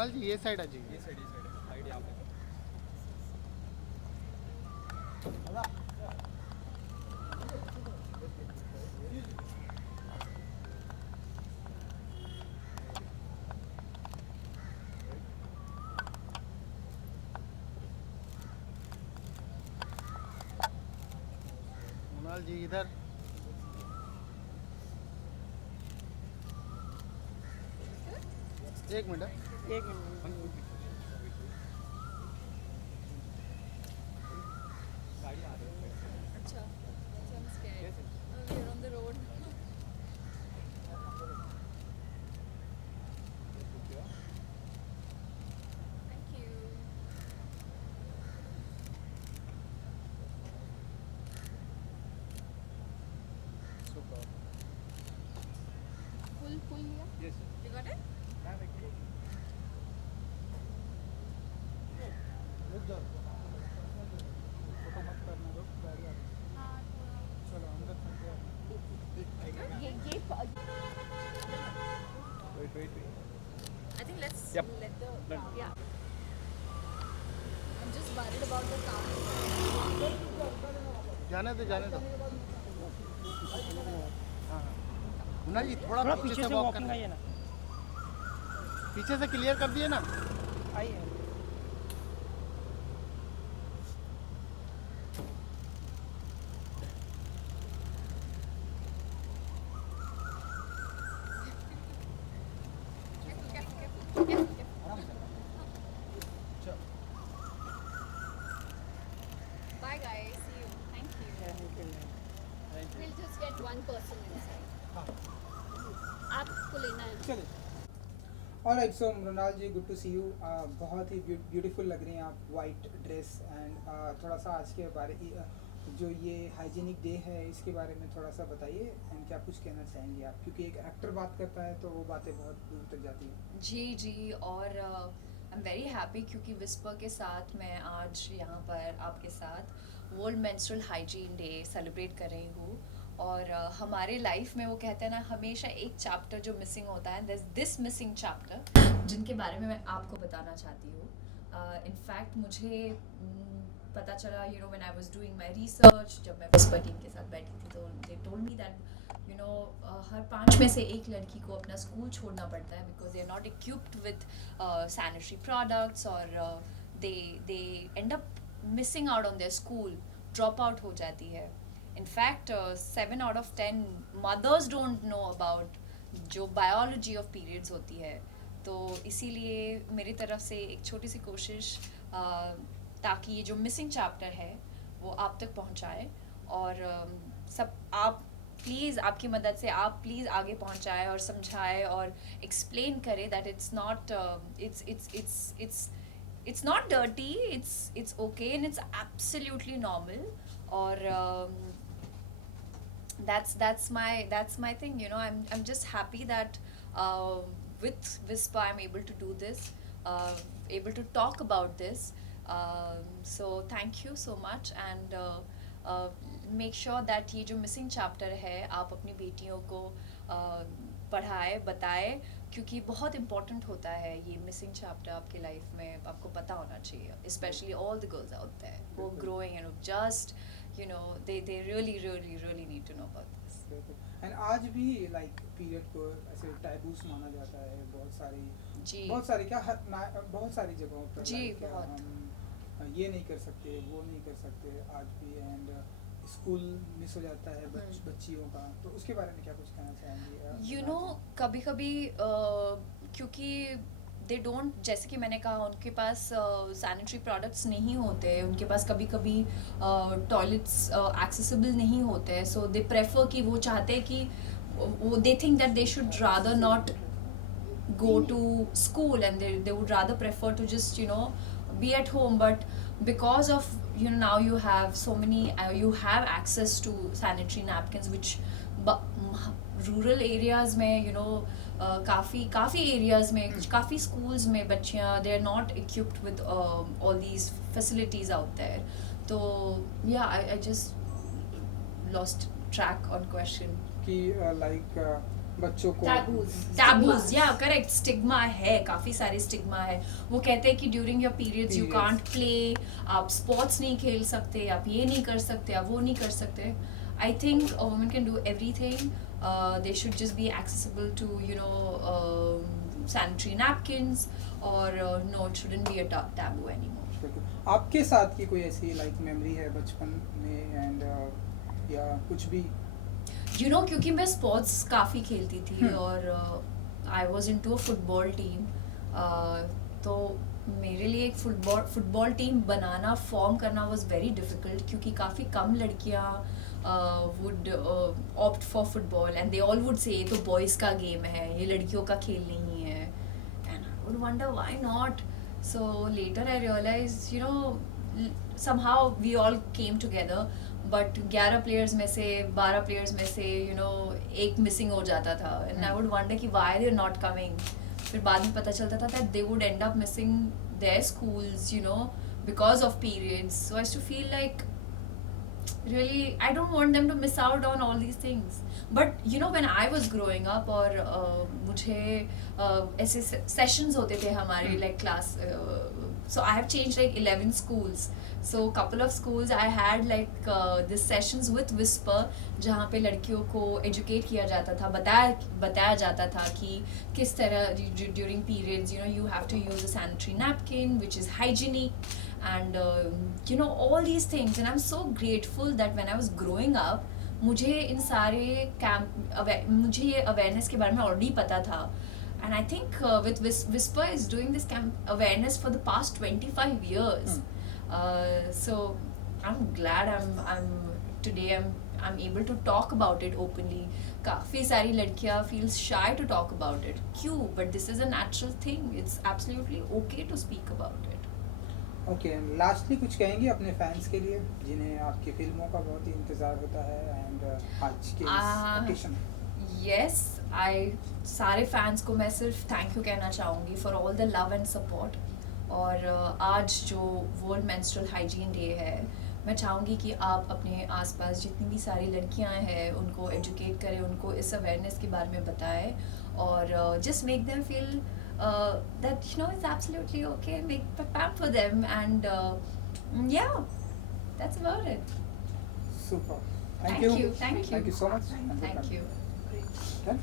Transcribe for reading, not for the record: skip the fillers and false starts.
कुणाल जी ये साइड आ जाइए। ये साइड साइड यहाँ पे। कुणाल जी इधर। एक मिनट। एक मिनट। गाड़ी आ रही है। अच्छा, so I'm scared. कैसे? We're on the road. Thank you. Super. Full लिया? Yes You got it? रुक जाओ। फोटो मत करने दो, गाड़ी आ रही है। हाँ, थोड़ा। चलो अंदर चलते हैं। Wait I think let's Yep. let the Done. yeah. I'm just worried about the car. जाने दो जाने दो। हाँ हाँ। कुणाल जी थोड़ा थोड़ा पीछे से वॉक वॉकिंग करना। आइए ना। पीछे से क्लियर कर दिए ना। आइए। Careful. आराम से। चल। Bye guys. See you. Thank you. We'll just get one person inside. हाँ। आपको लेना है? चलिए। Alright so Mrinal ji good to see you. बहुत ही ब्यूटीफुल लग रही हैं आप, वाइट ड्रेस एंड थोड़ा सा आज के बारे जो ये हाइजीनिक डे है इसके बारे में थोड़ा सा बताइए एंड क्या कुछ कहना चाहेंगे आप, क्योंकि एक एक्टर बात करता है तो वो बातें बहुत दूर तक जाती हैं। जी और आई एम वेरी हैप्पी क्योंकि विस्पर के साथ मैं आज यहाँ पर आपके साथ world menstrual hygiene day celebrate कर रही हूँ। और हमारे लाइफ में वो कहते हैं ना, हमेशा एक चैप्टर जो मिसिंग होता है, दिस मिसिंग चैप्टर जिनके बारे में मैं आपको बताना चाहती हूँ। इनफैक्ट मुझे पता चला when I was doing my research, जब मैं विस्पर टीम के साथ बैठी थी तो दे टोल्ड मी दैट हर 5 में से एक लड़की को अपना स्कूल छोड़ना पड़ता है because they are not equipped with sanitary products और they end up missing out on their school, drop out हो जाती है। In fact 7 out of 10 mothers don't know about जो बायोलॉजी ऑफ पीरियड्स होती है। तो इसीलिए मेरी तरफ से एक छोटी सी कोशिश ताकि ये जो मिसिंग चैप्टर है वो आप तक पहुंचाए और सब आप प्लीज़, आपकी मदद से आप प्लीज़ आगे पहुंचाए और समझाए और एक्सप्लेन करें that it's not it's not dirty, it's okay and it's absolutely normal. Or that's my thing, I'm just happy that with Whisper I'm able to do this, able to talk about this. So thank you so much and make sure that ये जो missing chapter है आप अपनी बेटियों को पढ़ाए बताए, क्योंकि बहुत important होता है ये missing chapter आपके life में, आपको पता होना चाहिए, especially all the girls out there who are growing and who just they really need to know about this. And आज भी लाइक पीरियड को ऐसे टैबूस माना जाता है बहुत सारी जगहों पर। जी, like, बहुत। हम ये नहीं कर सकते, वो नहीं कर सकते आज भी, एंड स्कूल मिस हो जाता है बच्चियों का, तो उसके बारे में क्या कुछ कहना चाहेंगे? कभी कभी क्योंकि दे डोंट, जैसे कि मैंने कहा, उनके पास सैनिटरी प्रोडक्ट्स नहीं होते, उनके पास कभी कभी टॉयलेट्स एक्सेसिबल नहीं होते हैं, सो दे प्रेफर कि वो चाहते हैं कि they think that they should rather not go to school and they would rather prefer to just be at home. But because of now you have so many you have access to sanitary napkins, which rural areas में काफ़ी areas में काफ़ी schools में बच्चियाँ they are not equipped with all these facilities out there. So yeah, I just lost track on question. कि लाइक बच्चों को टैबूज या करेक्ट स्टिग्मा है, काफी सारे स्टिग्मा है। वो कहते हैं कि during your periods you Periods. Can't play, आप स्पोर्ट्स नहीं खेल सकते, आप ये नहीं कर सकते, आप वो नहीं कर सकते। I think a woman can do everything, they should just be accessible to sanitary napkins, or no, it shouldn't be a taboo anymore. आपके साथ की कोई ऐसी लाइक मेमोरी है बचपन में एंड या कुछ भी? क्योंकि मैं स्पोर्ट्स काफ़ी खेलती थी और I was into a football team, तो मेरे लिए एक फुटबॉल टीम बनाना, फॉर्म करना वॉज वेरी डिफ़िकल्ट, क्योंकि काफ़ी कम लड़कियाँ would opt for football and they all would say तो बॉयज़ का गेम है, ये लड़कियों का खेल नहीं है, and I would wonder why not. So later I realise somehow we all came together, but 11 players में से 12 प्लेयर्स में से एक मिसिंग हो जाता था, एंड आई वुड वंडर कि why they are not coming. फिर बाद में पता चलता था that they would end up missing their schools because of periods. So I used to feel like really I don't want them to miss out on all these things, but when I was growing up और मुझे ऐसे sessions होते थे हमारे like class, so I have changed like 11 schools, so couple of schools I had like this sessions with Whisper, जहाँ पे लड़कियों को educate किया जाता था, बताया जाता था कि किस तरह during periods you have to use a sanitary napkin which is hygienic, and all these things, and I'm so grateful that when I was growing up मुझे इन सारे मुझे ये awareness के बारे में already पता था, and I think with Whisper is doing this awareness for the past 25 years. So I'm glad I'm able to talk about it openly. काफ़ी सारी लड़कियाँ feel shy to talk about it. क्यों? But this is a natural thing. It's absolutely okay to speak about it. Okay, lastly कुछ कहेंगे अपने फैंस के लिए जिन्हें आपकी फिल्मों का बहुत ही इंतज़ार होता है एंड आज के ओकेशन? यस, सारे फैंस को मैं सिर्फ थैंक यू कहना चाहूँगी for all the love and support. और आज जो वर्ल्ड मेंस्ट्रुअल हाइजीन डे है, मैं चाहूँगी कि आप अपने आसपास जितनी भी सारी लड़कियाँ हैं उनको एजुकेट करें, उनको इस अवेयरनेस के बारे में बताएं, और just make them feel that it's absolutely okay, make pamper them, and yeah, that's about it. Super. Thank you so much. Thank you. Thank you. Done?